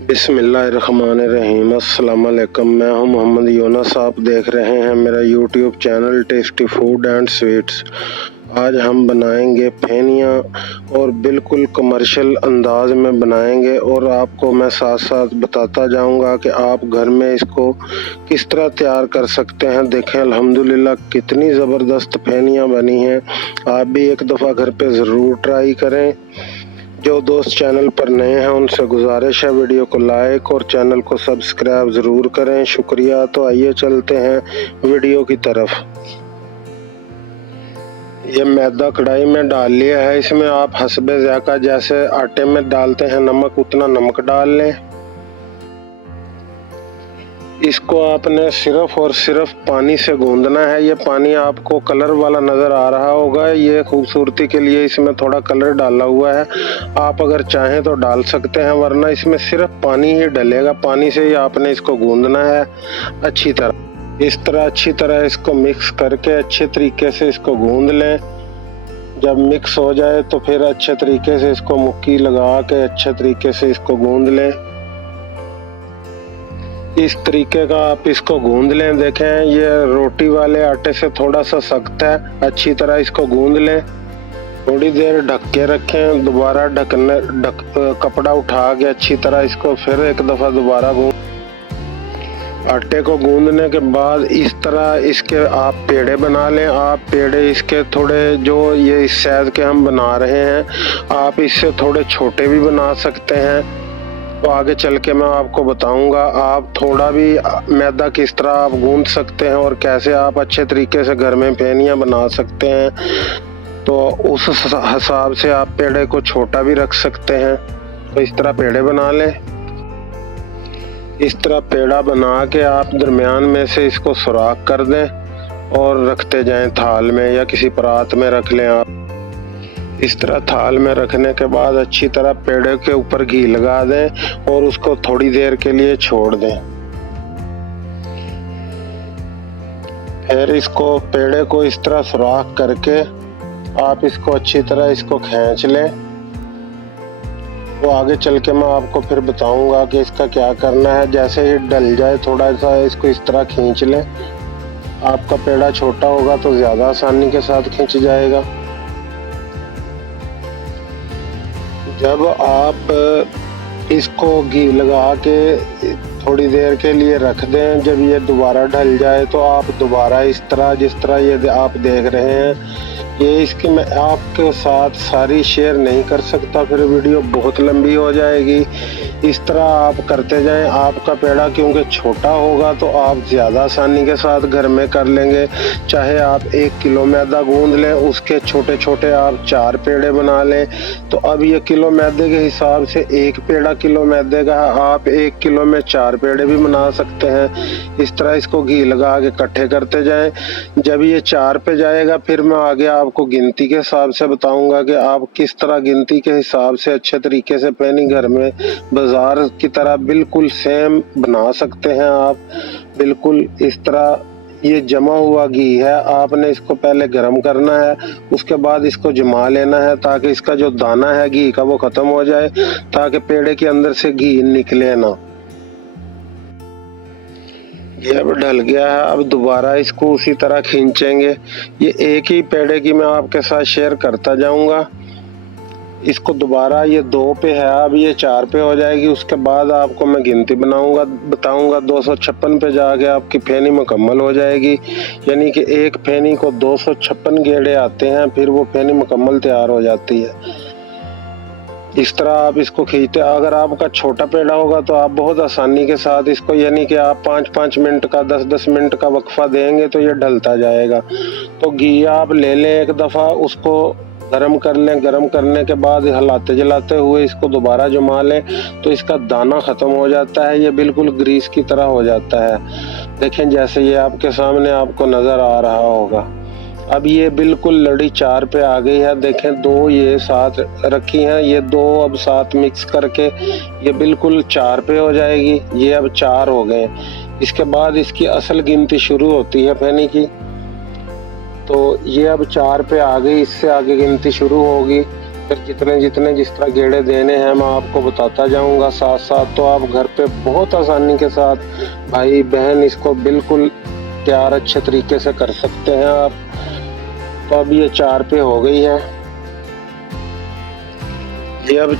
बिस्मिल्लाहिर्रहमानिर्रहीम। अस्सलाम वालेकुम। मैं हूं मोहम्मद यूनुस। आप देख रहे हैं मेरा YouTube channel tasty food and sweets. आज हम बनाएंगे फेनियाँ और बिल्कुल कमर्शियल अंदाज में बनाएंगे और आपको मैं साथ साथ बताता जाऊंगा कि आप घर में इसको किस तरह तैयार कर सकते हैं। देखें अल्हम्दुलिल्लाह कितनी ज़बरदस्त फेनियाँ बनी हैं। आप भी एक दफ़ा घर पे ज़रूर ट्राई करें। जो दोस्त चैनल पर नए हैं उनसे गुजारिश है वीडियो को लाइक और चैनल को सब्सक्राइब ज़रूर करें। शुक्रिया। तो आइए चलते हैं वीडियो की तरफ। ये मैदा कढ़ाई में डाल लिया है। इसमें आप हस्बे ज़ायका जैसे आटे में डालते हैं नमक उतना नमक डाल लें। इसको आपने सिर्फ और सिर्फ पानी से गूंदना है। ये पानी आपको कलर वाला नज़र आ रहा होगा। ये खूबसूरती के लिए इसमें थोड़ा कलर डाला हुआ है। आप अगर चाहें तो डाल सकते हैं, वरना इसमें सिर्फ पानी ही डलेगा। पानी से ही आपने इसको गूंदना है अच्छी तरह। इस तरह अच्छी तरह इसको मिक्स करके अच्छे तरीके से इसको गूंद लें। जब मिक्स हो जाए तो फिर अच्छे तरीके से इसको मुक्की लगा के अच्छे तरीके से इसको गूंद लें। इस तरीके का आप इसको गूंद लें। देखें ये रोटी वाले आटे से थोड़ा सा सख्त है। अच्छी तरह इसको गूंद लें। थोड़ी देर ढक के रखें। दोबारा कपड़ा उठा के अच्छी तरह इसको फिर एक दफ़ा दोबारा आटे को गूंदने के बाद इस तरह इसके आप पेड़े बना लें। आप पेड़े इसके थोड़े जो ये इस साइज के हम बना रहे हैं, आप इससे थोड़े छोटे भी बना सकते हैं। तो आगे चल के मैं आपको बताऊंगा आप थोड़ा भी मैदा किस तरह आप गूंद सकते हैं और कैसे आप अच्छे तरीके से घर में फेनियाँ बना सकते हैं। तो उस हिसाब से आप पेड़े को छोटा भी रख सकते हैं। तो इस तरह पेड़े बना लें। इस तरह पेड़ा बना के आप दरमियान में से इसको सुराख कर दें और रखते जाएं थाल में या किसी परात में रख लें। आप इस तरह थाल में रखने के बाद अच्छी तरह पेड़े के ऊपर घी लगा दें और उसको थोड़ी देर के लिए छोड़ दें। फिर इसको पेड़े को इस तरह सुराख करके आप इसको अच्छी तरह इसको खींच लें। तो आगे चल के मैं आपको फिर बताऊंगा कि इसका क्या करना है। जैसे ही डल जाए थोड़ा सा इसको इस तरह खींच लें। आपका पेड़ा छोटा होगा तो ज़्यादा आसानी के साथ खींच जाएगा। जब आप इसको घी लगा के थोड़ी देर के लिए रख दें, जब ये दोबारा ढल जाए तो आप दोबारा इस तरह जिस तरह ये आप देख रहे हैं, ये इसकी मैं आपके साथ सारी शेयर नहीं कर सकता, फिर वीडियो बहुत लंबी हो जाएगी। इस तरह आप करते जाएं। आपका पेड़ा क्योंकि छोटा होगा तो आप ज़्यादा आसानी के साथ घर में कर लेंगे। चाहे आप 1 किलो मैदा गूंद लें, उसके छोटे छोटे आप 4 पेड़े बना लें। तो अब ये किलो मैदे के हिसाब से 1 पेड़ा किलो मैदे का, आप 1 किलो में 4 पेड़े भी बना सकते हैं। इस तरह इसको घी लगा के इकट्ठे करते जाएं। जब ये 4 पे जाएगा फिर मैं आगे आपको गिनती के हिसाब से बताऊंगा कि आप किस तरह गिनती के हिसाब से अच्छे तरीके से फेनी घर में बाजार की तरह बिल्कुल सेम बना सकते हैं। आप बिल्कुल इस तरह ये जमा हुआ घी है, आपने इसको पहले गरम करना है, उसके बाद इसको जमा लेना है ताकि इसका जो दाना है घी का वो खत्म हो जाए, ताकि पेड़े के अंदर से घी निकले ना। ये अब ढल गया है। अब दोबारा इसको उसी तरह खींचेंगे। ये एक ही पेड़े की मैं आपके साथ शेयर करता जाऊंगा। इसको दोबारा ये 2 पे है, अब ये 4 पे हो जाएगी। उसके बाद आपको मैं गिनती बताऊंगा 256 पे जाके आपकी फेनी मुकम्मल हो जाएगी। यानी कि एक फेनी को 256 गेड़े आते हैं, फिर वो फेनी मुकम्मल तैयार हो जाती है। इस तरह आप इसको खींचते। अगर आपका छोटा पेड़ा होगा तो आप बहुत आसानी के साथ इसको, यानी कि आप 5-5 मिनट का 10-10 मिनट का वक्फा देंगे तो ये ढलता जाएगा। तो घी आप ले लें एक दफ़ा, उसको गरम कर लें। गरम करने के बाद हिलाते जलाते हुए इसको दोबारा जमा लें तो इसका दाना ख़त्म हो जाता है। ये बिल्कुल ग्रीस की तरह हो जाता है। देखें जैसे ये आपके सामने आपको नज़र आ रहा होगा। अब ये बिल्कुल लड़ी 4 पे आ गई है। देखें 2 ये साथ रखी हैं, ये 2 अब साथ मिक्स करके ये बिल्कुल 4 पे हो जाएगी। ये अब 4 हो गए। इसके बाद इसकी असल गिनती शुरू होती है फेनी की। तो ये अब 4 पे आ गई, इससे आगे गिनती शुरू होगी। फिर जिस तरह गेड़े देने हैं मैं आपको बताता जाऊंगा साथ साथ। तो आप घर पे बहुत आसानी के साथ भाई बहन इसको बिल्कुल तैयार अच्छे तरीके से कर सकते हैं आप। तो अब ये 4 पे हो गई है। ये अब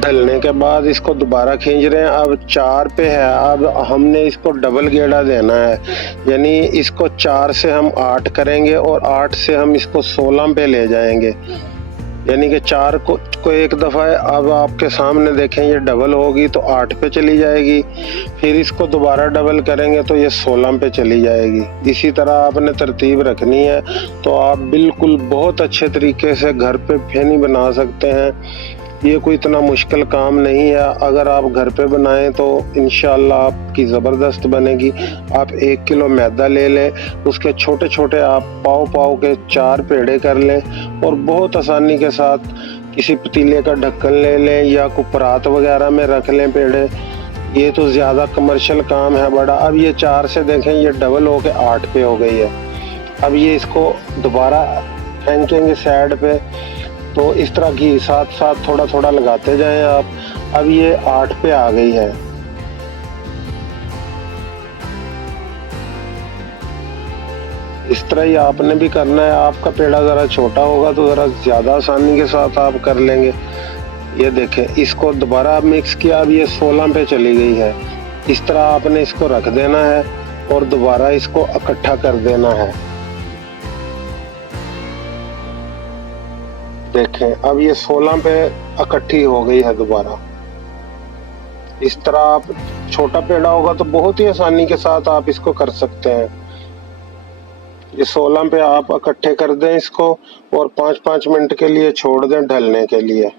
ढलने के बाद इसको दोबारा खींच रहे हैं। अब 4 पे है। अब हमने इसको डबल गेड़ा देना है, यानी इसको 4 से हम 8 करेंगे और 8 से हम इसको 16 पे ले जाएंगे, यानी कि 4 को एक दफ़ा है। अब आपके सामने देखें ये डबल होगी तो 8 पे चली जाएगी, फिर इसको दोबारा डबल करेंगे तो ये 16 पे चली जाएगी। इसी तरह आपने तरतीब रखनी है। तो आप बिल्कुल बहुत अच्छे तरीके से घर पे फेनी बना सकते हैं। ये कोई इतना मुश्किल काम नहीं है। अगर आप घर पे बनाएं तो इंशाल्लाह आपकी ज़बरदस्त बनेगी। आप 1 किलो मैदा ले लें, उसके छोटे छोटे आप पाव के 4 पेड़े कर लें और बहुत आसानी के साथ किसी पतीले का ढक्कन ले लें या कोई परात वगैरह में रख लें पेड़े। ये तो ज़्यादा कमर्शियल काम है बड़ा। अब ये 4 से देखें ये डबल हो के 8 पे हो गई है। अब ये इसको दोबारा फेंकेंगे साइड पे। तो इस तरह घी साथ साथ थोड़ा थोड़ा लगाते जाएं आप। अब ये 8 पे आ गई है। इस तरह ही आपने भी करना है। आपका पेड़ा ज़रा छोटा होगा तो ज़रा ज़्यादा आसानी के साथ आप कर लेंगे। ये देखें इसको दोबारा मिक्स किया। अब ये 16 पे चली गई है। इस तरह आपने इसको रख देना है और दोबारा इसको इकट्ठा कर देना है। देखें अब ये 16 पे इकट्ठी हो गई है दोबारा। इस तरह आप छोटा पेड़ा होगा तो बहुत ही आसानी के साथ आप इसको कर सकते हैं। ये 16 पे आप इकट्ठे कर दें इसको और 5-5 मिनट के लिए छोड़ दें ढलने के लिए।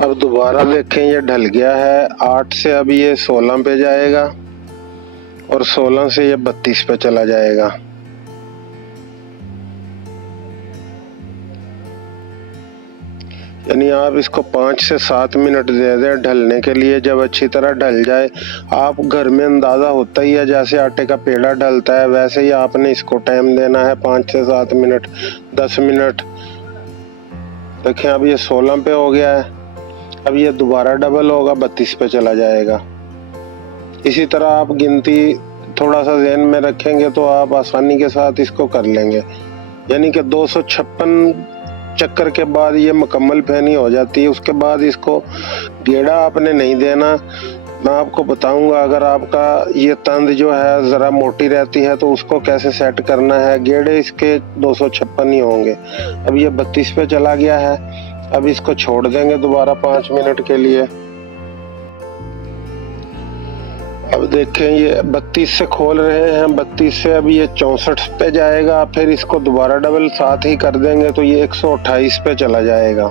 अब दोबारा देखें ये ढल गया है। 8 से अब ये 16 पे जाएगा और 16 से ये 32 पे चला जाएगा। यानी आप इसको 5 से 7 मिनट दे दें ढलने के लिए। जब अच्छी तरह ढल जाए, आप घर में अंदाज़ा होता ही है जैसे आटे का पेड़ा ढलता है वैसे ही आपने इसको टाइम देना है 5 से 7 मिनट 10 मिनट। देखें अब ये 16 पे हो गया है। अब ये दोबारा डबल होगा 32 पे चला जाएगा। इसी तरह आप गिनती थोड़ा सा ज़हन में रखेंगे तो आप आसानी के साथ इसको कर लेंगे। यानी कि 256 चक्कर के बाद ये मुकम्मल फेनी हो जाती है। उसके बाद इसको गेड़ा आपने नहीं देना। मैं आपको बताऊंगा अगर आपका ये तंद जो है ज़रा मोटी रहती है तो उसको कैसे सेट करना है। गेड़े इसके 256 ही होंगे। अब ये 32 पे चला गया है। अब इसको छोड़ देंगे दोबारा 5 मिनट के लिए। अब देखें ये 32 से खोल रहे हैं। 32 से अभी ये 64 पे जाएगा। फिर इसको दोबारा डबल साथ ही कर देंगे तो ये 128 पे चला जाएगा।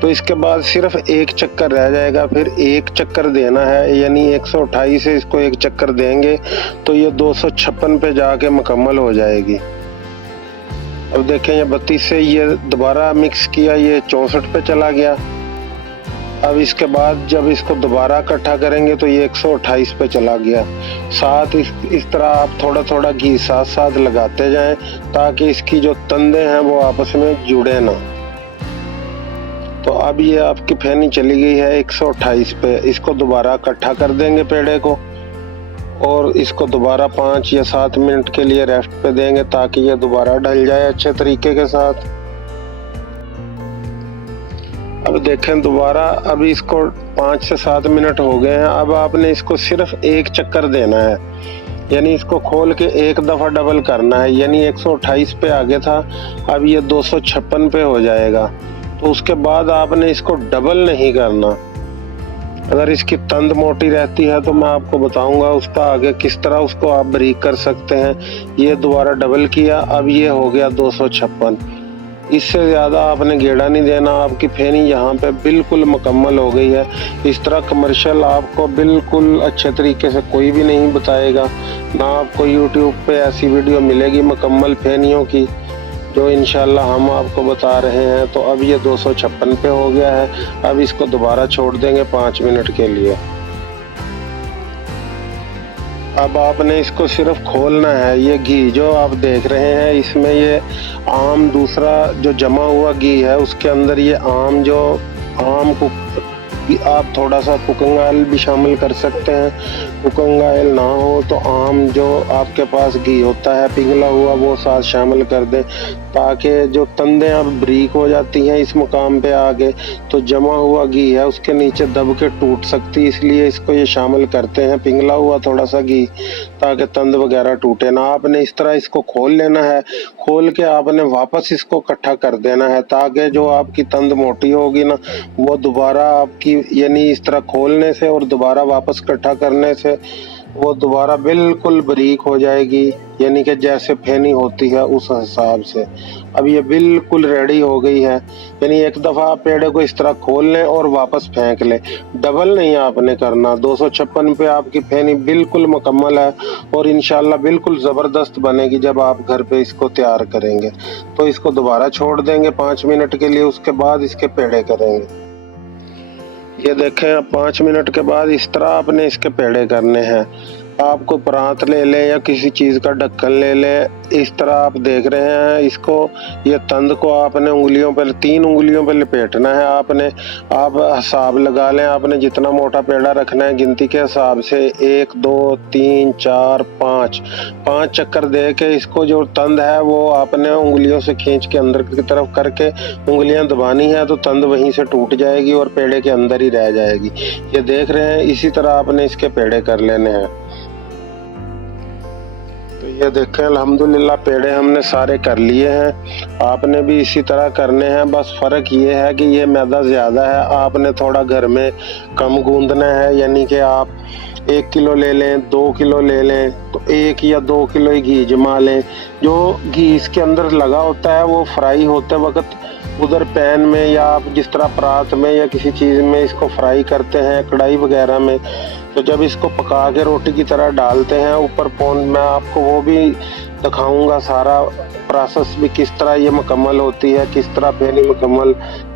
तो इसके बाद सिर्फ एक चक्कर रह जाएगा। फिर एक चक्कर देना है, यानी 128 से इसको एक चक्कर देंगे तो ये 256 पे जाके मुकम्मल हो जाएगी। अब देखें ये 32 से ये दोबारा मिक्स किया, ये 64 पे चला गया। अब इसके बाद जब इसको दोबारा इकट्ठा करेंगे तो ये 128 पे चला गया। साथ इस तरह आप थोड़ा थोड़ा घी साथ साथ लगाते जाएं ताकि इसकी जो तंदे हैं वो आपस में जुड़े ना। तो अब ये आपकी फेनी चली गई है 128 पे। इसको दोबारा इकट्ठा कर देंगे पेड़े को और इसको दोबारा 5 या 7 मिनट के लिए रेस्ट पे देंगे ताकि ये दोबारा ढल जाए अच्छे तरीके के साथ। अब देखें दोबारा अभी इसको 5 से 7 मिनट हो गए हैं। अब आपने इसको सिर्फ एक चक्कर देना है, यानी इसको खोल के एक दफ़ा डबल करना है। यानी 128 पे आगे था, अब ये 256 पे हो जाएगा। तो उसके बाद आपने इसको डबल नहीं करना। अगर इसकी तंद मोटी रहती है तो मैं आपको बताऊंगा उसका आगे किस तरह उसको आप बारीक कर सकते हैं। ये दोबारा डबल किया, अब ये हो गया 256। इससे ज़्यादा आपने गेड़ा नहीं देना। आपकी फेनी यहाँ पे बिल्कुल मुकम्मल हो गई है। इस तरह कमर्शियल आपको बिल्कुल अच्छे तरीके से कोई भी नहीं बताएगा। ना आपको यूट्यूब पे ऐसी वीडियो मिलेगी मुकम्मल फेनियों की जो इंशाल्लाह हम आपको बता रहे हैं। तो अब ये 256 पे हो गया है। अब इसको दोबारा छोड़ देंगे 5 मिनट के लिए। अब आपने इसको सिर्फ खोलना है। ये घी जो आप देख रहे हैं इसमें ये आम दूसरा जो जमा हुआ घी है उसके अंदर ये आम को आप थोड़ा सा कुकिंग ऑयल भी शामिल कर सकते हैं। कुकिंग ऑयल ना हो तो आम जो आपके पास घी होता है पिघला हुआ वो साथ शामिल कर दें, ताकि जो तंदें अब ब्रीक हो जाती हैं इस मुकाम पे आगे तो जमा हुआ घी है उसके नीचे दब के टूट सकती, इसलिए इसको ये शामिल करते हैं पिघला हुआ थोड़ा सा घी, ताकि तंद वगैरह टूटे ना। आपने इस तरह इसको खोल लेना है। खोल के आपने वापस इसको इकट्ठा कर देना है, ताकि जो आपकी तंद मोटी होगी ना वो दोबारा आपकी यानी इस तरह खोलने से और दोबारा वापस इकट्ठा करने से वो दोबारा बिल्कुल बारीक हो जाएगी, यानी कि जैसे फेनी होती है उस हिसाब से। अब ये बिल्कुल रेडी हो गई है। यानी एक दफ़ा आप पेड़े को इस तरह खोल लें और वापस फेंक लें, डबल नहीं आपने करना। 256 पे आपकी फेनी बिल्कुल मुकम्मल है और इंशाल्लाह बिल्कुल ज़बरदस्त बनेगी जब आप घर पे इसको तैयार करेंगे। तो इसको दोबारा छोड़ देंगे 5 मिनट के लिए, उसके बाद इसके पेड़े करेंगे। ये देखें, अब 5 मिनट के बाद इस तरह आपने इसके पेड़े करने हैं। आपको परात ले लें या किसी चीज़ का ढक्कन ले लें। इस तरह आप देख रहे हैं इसको, ये तंद को आपने उंगलियों पर 3 उंगलियों पर लपेटना है। आप हिसाब लगा लें, आपने जितना मोटा पेड़ा रखना है गिनती के हिसाब से 1 2 3 4 5 चक्कर दे के इसको जो तंद है वो आपने उंगलियों से खींच के अंदर की तरफ करके उंगलियां दबानी है, तो तंद वहीं से टूट जाएगी और पेड़े के अंदर ही रह जाएगी। ये देख रहे हैं, इसी तरह आपने इसके पेड़े कर लेने हैं। तो ये देखें, अल्हम्दुलिल्लाह पेड़े हमने सारे कर लिए हैं। आपने भी इसी तरह करने हैं, बस फ़र्क ये है कि ये मैदा ज़्यादा है, आपने थोड़ा घर में कम गूंदना है। यानी कि आप 1 किलो ले लें, 2 किलो ले लें, तो 1 या 2 किलो ही घी जमा लें। जो घी इसके अंदर लगा होता है वो फ्राई होते वक्त उधर पैन में या आप जिस तरह परात में या किसी चीज़ में इसको फ्राई करते हैं कढ़ाई वगैरह में, तो जब इसको पका के रोटी की तरह डालते हैं ऊपर मैं आपको वो भी दिखाऊंगा सारा प्रोसेस भी किस तरह ये मुकम्मल होती है, किस तरह फेनी मुकम्मल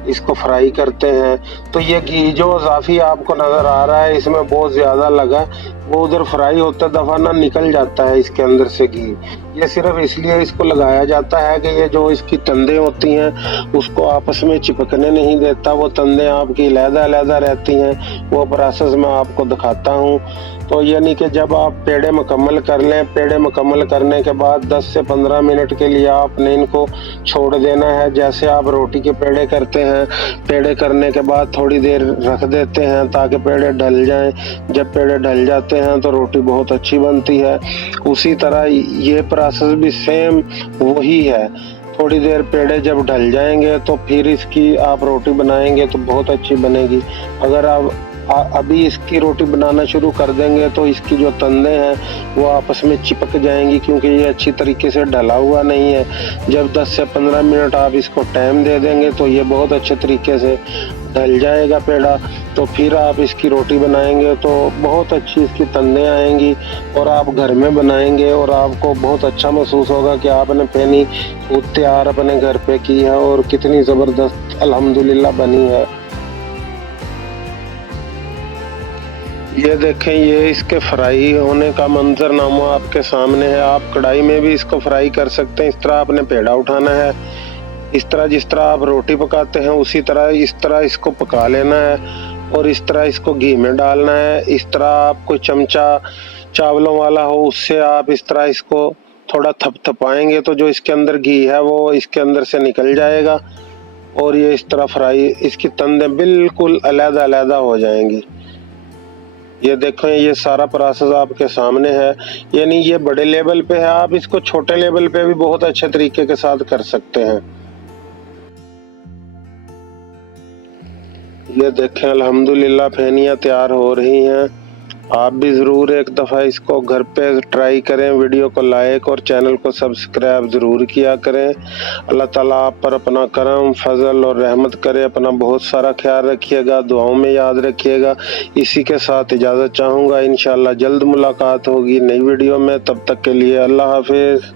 इसको फ्राई करते हैं। तो ये घी जो इजाफी आपको नज़र आ रहा है इसमें बहुत ज़्यादा लगा, वो उधर फ्राई होते दफ़ा ना निकल जाता है इसके अंदर से घी। ये सिर्फ इसलिए इसको लगाया जाता है कि ये जो इसकी तंदें होती हैं उसको आपस में चिपकने नहीं देता, वो तंदें आपकी अलग-अलग रहती हैं। वो प्रोसेस मैं आपको दिखाता हूँ। तो यानी कि जब आप पेड़े मुकम्मल कर लें, पेड़े मुकम्मल करने के बाद 10 से 15 मिनट के लिए आपने इनको छोड़ देना है। जैसे आप रोटी के पेड़े करते हैं, पेड़े करने के बाद थोड़ी देर रख देते हैं ताकि पेड़े ढल जाएं। जब पेड़े ढल जाते हैं तो रोटी बहुत अच्छी बनती है। उसी तरह ये प्रोसेस भी सेम वही है। थोड़ी देर पेड़े जब ढल जाएंगे तो फिर इसकी आप रोटी बनाएंगे तो बहुत अच्छी बनेगी। अगर आप अभी इसकी रोटी बनाना शुरू कर देंगे तो इसकी जो तंदें हैं वो आपस में चिपक जाएंगी, क्योंकि ये अच्छी तरीके से ढला हुआ नहीं है। जब 10 से 15 मिनट आप इसको टाइम दे देंगे तो ये बहुत अच्छे तरीके से ढल जाएगा पेड़ा। तो फिर आप इसकी रोटी बनाएंगे तो बहुत अच्छी इसकी तंदें आएंगी और आप घर में बनाएंगे और आपको बहुत अच्छा महसूस होगा कि आपने फेनी खुद तैयार अपने घर पे की है और कितनी ज़बरदस्त अल्हम्दुलिल्लाह बनी है। ये देखें, ये इसके फ्राई होने का मंजरनामा आपके सामने है। आप कढ़ाई में भी इसको फ्राई कर सकते हैं। इस तरह आपने पेड़ा उठाना है, इस तरह जिस तरह आप रोटी पकाते हैं उसी तरह इस तरह इसको पका लेना है और इस तरह इसको घी में डालना है। इस तरह आप कोई चमचा चावलों वाला हो उससे आप इस तरह इसको थोड़ा थपथपाएंगे तो जो इसके अंदर घी है वो इसके अंदर से निकल जाएगा और ये इस तरह फ्राई, इसकी तंदें बिल्कुल अलग-अलग हो जाएंगी। ये देखें, ये सारा प्रोसेस आपके सामने है। यानी ये बड़े लेवल पे है, आप इसको छोटे लेवल पे भी बहुत अच्छे तरीके के साथ कर सकते हैं। ये देखें, अल्हम्दुलिल्लाह फेनियाँ तैयार हो रही हैं। आप भी ज़रूर एक दफ़ा इसको घर पे ट्राई करें। वीडियो को लाइक और चैनल को सब्सक्राइब ज़रूर किया करें। अल्लाह ताला आप पर अपना करम फजल और रहमत करे। अपना बहुत सारा ख्याल रखिएगा, दुआओं में याद रखिएगा। इसी के साथ इजाज़त चाहूँगा। इंशाअल्लाह जल्द मुलाकात होगी नई वीडियो में। तब तक के लिए अल्लाह हाफिज़।